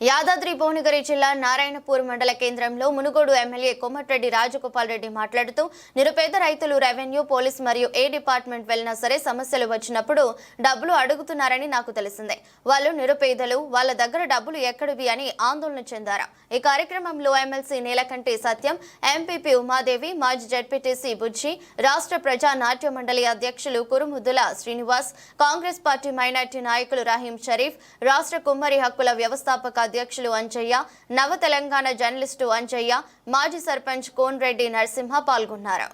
యాదాద్రి భువనగిరి జిల్లా నారాయణపూర్ మండల కేంద్రంలో మునుగోడు ఎమ్మెల్యే కోమటిరెడ్డి రాజగోపాల్ రెడ్డి మాట్లాడుతూ నిరుపేద రైతులు రెవెన్యూ పోలీస్ మరియు ఏ డిపార్ట్మెంట్ వెళ్ళినా సరే సమస్యలు వచ్చినప్పుడు డబ్బులు అడుగుతున్నారని నాకు తెలిసిందే. వాళ్ళు నిరుపేదలు, వాళ్ళ దగ్గర డబ్బులు ఎక్కడివి అని ఆందోళన చెందారు. ఈ కార్యక్రమంలో ఎమ్మెల్సీ నీలకంఠి సత్యం, ఎంపీపీ ఉమాదేవి, మాజీ జెడ్పీటీసీ బుజ్జి, రాష్ట్ర ప్రజా నాట్య మండలి అధ్యక్షులు కురుముద్దుల శ్రీనివాస్, కాంగ్రెస్ పార్టీ మైనార్టీ నాయకులు రహీం షరీఫ్, రాష్ట్ర కుమ్మరి హక్కుల వ్యవస్థాపక అధ్యక్షులు అంజయ్య, నవ తెలంగాణ జర్నలిస్టు అంజయ్య, మాజీ సర్పంచ్ కోన్రెడ్డి నరసింహ పాల్గొన్నారు.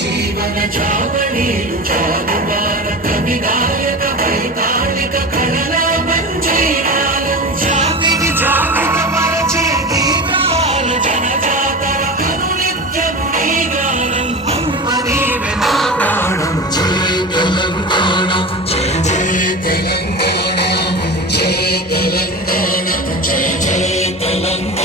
జీవన చావణీలు చాలువార కవిగాయక వైతాళిక కళల మంజీరాలు జాతికి జాగృత మరచే గీతాల జనజాతర అనునిత్యము నీ గానం అమ్మ నీవే నా ప్రాణం. జయ తెలంగాణ, జయ జయ తెలంగాణ, జయ తెలంగాణ, జయ జయ తెలంగాణ.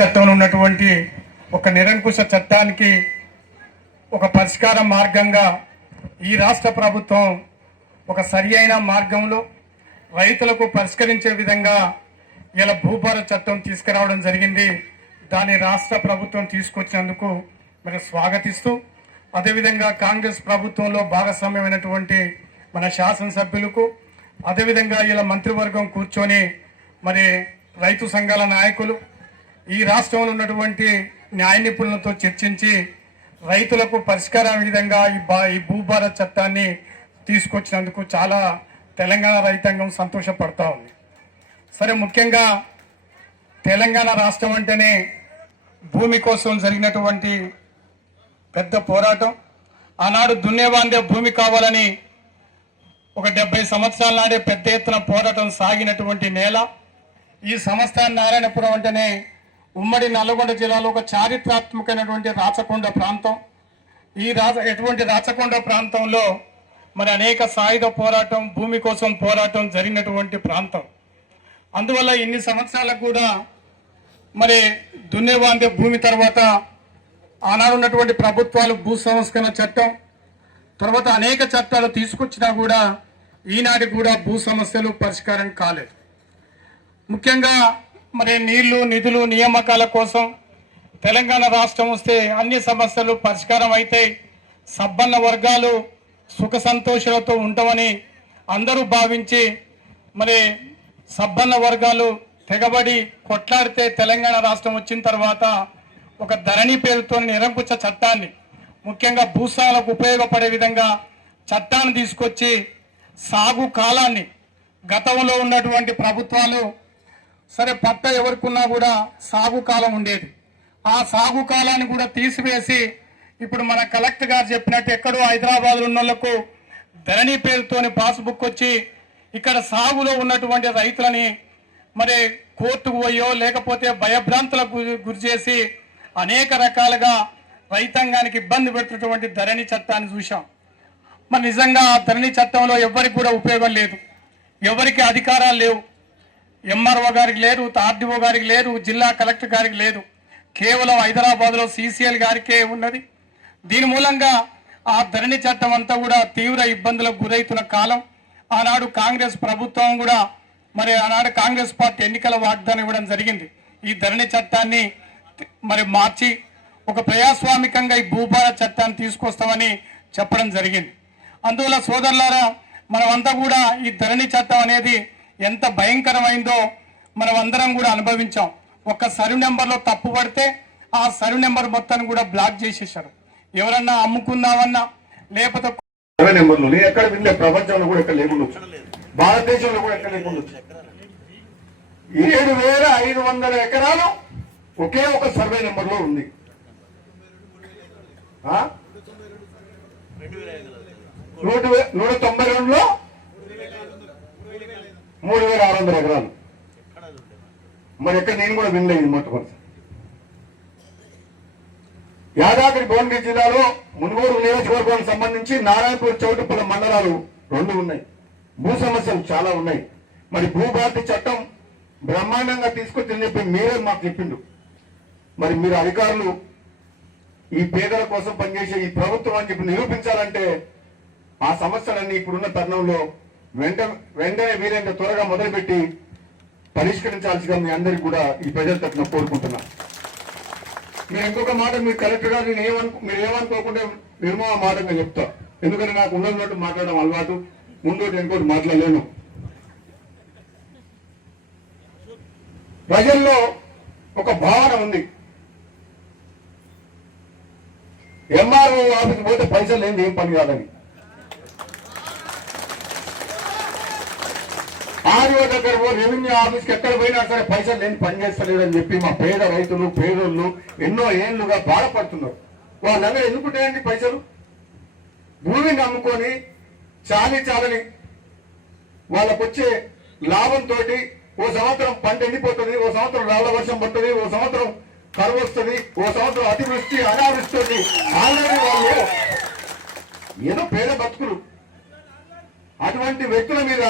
చట్టంలో ఉన్నటువంటి ఒక నిరంకుశ చట్టానికి ఒక పరిష్కార మార్గంగా ఈ రాష్ట్ర ప్రభుత్వం ఒక సరియైన మార్గంలో రైతులకు పరిష్కరించే విధంగా ఇలా భూభారత చట్టం తీసుకురావడం జరిగింది. దాని రాష్ట్ర ప్రభుత్వం తీసుకొచ్చినందుకు మరి స్వాగతిస్తూ, అదేవిధంగా కాంగ్రెస్ ప్రభుత్వంలో భాగస్వామ్యమైనటువంటి మన శాసనసభ్యులకు, అదేవిధంగా ఇలా మంత్రివర్గం కూర్చొని మరి రైతు సంఘాల నాయకులు, ఈ రాష్ట్రంలో ఉన్నటువంటి న్యాయ నిపుణులతో చర్చించి రైతులకు పరిష్కారం విధంగా ఈ భూభారత చట్టాన్ని తీసుకొచ్చినందుకు చాలా తెలంగాణ రైతాంగం సంతోషపడతా ఉంది. సరే, ముఖ్యంగా తెలంగాణ రాష్ట్రం అంటేనే భూమి కోసం జరిగినటువంటి పెద్ద పోరాటం. ఆనాడు దున్నేవాందే భూమి కావాలని ఒక 70 సంవత్సరాల నాడే పెద్ద ఎత్తున పోరాటం సాగినటువంటి నేల ఈ సంస్థాన నారాయణపురం అంటేనే ఉమ్మడి నల్గొండ జిల్లాలో ఒక చారిత్రాత్మకమైనటువంటి రాచకొండ ప్రాంతం. ఎటువంటి రాచకొండ ప్రాంతంలో మరి అనేక సాయుధ పోరాటం, భూమి కోసం పోరాటం జరిగినటువంటి ప్రాంతం. అందువల్ల ఇన్ని సంవత్సరాలకు కూడా మరి దున్నేవాందే భూమి తర్వాత ఆనాడు ఉన్నటువంటి ప్రభుత్వాలు భూ సంస్కరణ చట్టం తర్వాత అనేక చట్టాలు తీసుకొచ్చినా కూడా ఈనాటికి కూడా భూ సమస్యలు పరిష్కారం కాలేదు. ముఖ్యంగా మరి నీళ్లు, నిధులు, నియామకాల కోసం తెలంగాణ రాష్ట్రం వస్తే అన్ని సమస్యలు పరిష్కారం అయితే సబ్బన్న వర్గాలు సుఖ సంతోషాలతో ఉంటామని అందరూ భావించి మరి సబ్బన్న వర్గాలు తెగబడి కొట్లాడితే తెలంగాణ రాష్ట్రం వచ్చిన తర్వాత ఒక ధరణి పేరుతో నిరంకుశ చట్టాన్ని, ముఖ్యంగా భూస్వాములకు ఉపయోగపడే విధంగా చట్టాన్ని తీసుకొచ్చి సాగు కాలాన్ని గతంలో ఉన్నటువంటి ప్రభుత్వాలు సరే పట్ట ఎవరికున్నా కూడా సాగు కాలం ఉండేది. ఆ సాగు కాలాన్ని కూడా తీసివేసి ఇప్పుడు మన కలెక్టర్ గారు చెప్పినట్టు ఎక్కడో హైదరాబాద్లో ఉన్న వాళ్ళకు ధరణి పేరుతోని పాస్బుక్ వచ్చి ఇక్కడ సాగులో ఉన్నటువంటి రైతులని మరి కోర్టుకు పోయో లేకపోతే భయభ్రాంతులకు గురి చేసి అనేక రకాలుగా రైతాంగానికి ఇబ్బంది పెడుతున్నటువంటి ధరణి చట్టాన్ని చూసాం. మరి నిజంగా ఆ ధరణి చట్టంలో ఎవరికి కూడా ఉపయోగం లేదు, ఎవరికి అధికారాలు లేవు. ఎంఆర్ఓ గారికి లేరు, ఆర్డీఓ గారికి లేరు, జిల్లా కలెక్టర్ గారికి లేదు. కేవలం హైదరాబాద్లో సిసిఎల్ గారికే ఉన్నది. దీని మూలంగా ఆ ధరణి చట్టం అంతా కూడా తీవ్ర ఇబ్బందులకు గురవుతున్న కాలం. ఆనాడు కాంగ్రెస్ ప్రభుత్వం కూడా మరి ఆనాడు కాంగ్రెస్ పార్టీ ఎన్నికల వాగ్దానం ఇవ్వడం జరిగింది. ఈ ధరణి చట్టాన్ని మరి మార్చి ఒక ప్రజాస్వామికంగా ఈ భూభారత చట్టాన్ని తీసుకొస్తామని చెప్పడం జరిగింది. అందువల్ల సోదరులారా, మనమంతా కూడా ఈ ధరణి చట్టం అనేది ఎంత భయంకరమైందో మనం అందరం కూడా అనుభవించాం. ఒక సర్వ్ నెంబర్లో తప్పు పడితే ఆ సర్వ్ నెంబర్ మొత్తాన్ని కూడా బ్లాక్ చేసేసారు. ఎవరన్నా అమ్ముకుందామన్నా లేకపోతే సర్వే నెంబర్లు ఎక్కడ వినలే, ప్రపంచంలో కూడా ఎక్కడ లేకుండొచ్చు, భారతదేశంలో కూడా ఎక్కడ లేకుండొచ్చు. 7,500 ఎకరాలు ఒకే ఒక సర్వే నెంబర్లో ఉంది. 192లో 3,600 ఎకరాలు. మరి ఎక్కడ నేను కూడా వినలేదు మొట్టమొదటి. యాదాద్రి భువనగిరి జిల్లాలో మునుగోడు నియోజకవర్గానికి సంబంధించి నారాయణపూర్, చౌటుప్పల మండలాలు 2 ఉన్నాయి. భూ సమస్యలు చాలా ఉన్నాయి. మరి భూభారతి చట్టం బ్రహ్మాండంగా తీసుకొచ్చిందని చెప్పి మీరే మాకు చెప్పిండు. మరి మీరు అధికారులు ఈ పేదల కోసం పనిచేసే ఈ ప్రభుత్వం అని చెప్పి నిరూపించాలంటే ఆ సమస్యలన్నీ ఇప్పుడున్న తరుణంలో వెంటనే వీలైనంత త్వరగా మొదలుపెట్టి పరిష్కరించాల్సిగా మీ అందరికీ కూడా ఈ ప్రజల తరఫున కోరుకుంటున్నా. మీరు ఇంకొక మాట, మీరు కలెక్టర్ గారు మీరు ఏమనుకోకుండా నిర్మూల మాటంగా చెప్తా. ఎందుకంటే నాకు ఉన్నట్టు మాట్లాడడం అలవాటు, ముందు ఇంకోటి మాట్లాడలేను. ప్రజల్లో ఒక భావన ఉంది, ఎంఆర్ఓ ఆఫీస్ పోతే పైసలు లేని ఏం పని కాదని. ఆర్ఓ దగ్గర రెవెన్యూ ఆఫీస్కి ఎక్కడ పోయినా సరే పైసలు లేని పని చేస్తలేడు అని చెప్పి మా పేద రైతులు, పేదోళ్ళు ఎన్నో ఏళ్లుగా బాధపడుతున్నారు. వాళ్ళ దగ్గర ఎందుకుంటాయండి పైసలు? భూమిని అమ్ముకొని చాలని వాళ్ళకు వచ్చే లాభంతో ఓ సంవత్సరం పంట ఎండిపోతుంది, ఓ సంవత్సరం రాళ్ల వర్షం పడుతుంది, ఓ సంవత్సరం కరువు వస్తుంది, ఓ సంవత్సరం అతివృష్టి అనావృష్టి. ఆల్రెడీ వాళ్ళు ఏదో పేద బతుకులు. అటువంటి వ్యక్తుల మీద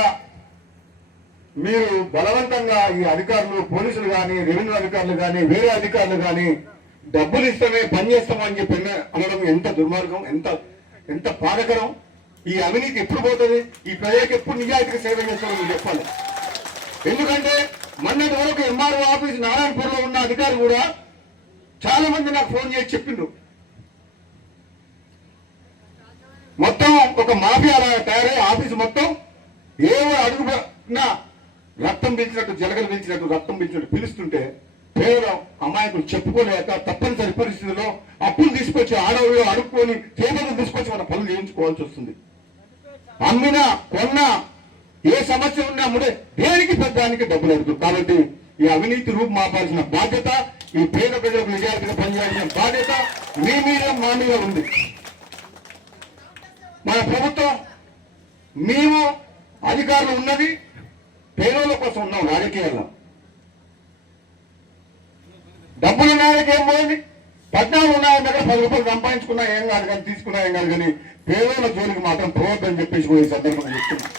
మీరు బలవంతంగా ఈ అధికారులు, పోలీసులు కానీ, రెవెన్యూ అధికారులు కానీ, వేరే అధికారులు కానీ డబ్బులు ఇస్తామే పని చేస్తామని చెప్పి అనడం ఎంత దుర్మార్గం, ఎంత బాధకరం. ఈ అవినీతి ఎప్పుడు పోతుంది? ఈ ప్రజలకు ఎప్పుడు నిజాయితీగా సేవ చేస్తారో మీరు చెప్పాలి. ఎందుకంటే మొన్నటి వరకు ఎంఆర్ఓ ఆఫీస్ నారాయణపూర్లో ఉన్న అధికారులు కూడా చాలా మంది నాకు ఫోన్ చేసి చెప్పిండ్రు, మొత్తం ఒక మాఫియా తయారై ఆఫీసు మొత్తం ఏవో అడుగునా రక్తం పీల్చినట్టు, జలగలు పీల్చినట్టు, రక్తం పీల్చినట్టు పిలుస్తుంటే కేవలం అమాయకులు చెప్పుకోలేక తప్పనిసరి పరిస్థితుల్లో అప్పులు తీసుకొచ్చి ఆడవాళ్ళు అడుక్కొని చేపలు తీసుకొచ్చి మన పనులు చేయించుకోవాల్సి వస్తుంది. అమ్మినా కొన్నా ఏ సమస్య ఉన్నా అమ్ముడే దేనికి పెద్దానికి డబ్బులు అడుగుతుంది. కాబట్టి ఈ అవినీతి రూపు మాపాల్సిన బాధ్యత, ఈ పేద ప్రజలకు నిజాయితీగా పనిచేయాల్సిన బాధ్యత మీ మీద మా మీద ఉంది. మన ప్రభుత్వం, మేము అధికారులు ఉన్నది పేదల కోసం ఉన్నాం. రాజకీయాల్లో డబ్బులు ఉన్నాయకి ఏం పోయింది? 14 ఉన్నాయని దగ్గర 10 రూపాయలు సంపాదించుకున్నా ఏం కాదు కానీ, తీసుకున్నా ఏం కాదు కానీ పేదల జోలికి మాత్రం పోవద్దని చెప్పేసి ఈ సందర్భంగా చెప్తున్నాం.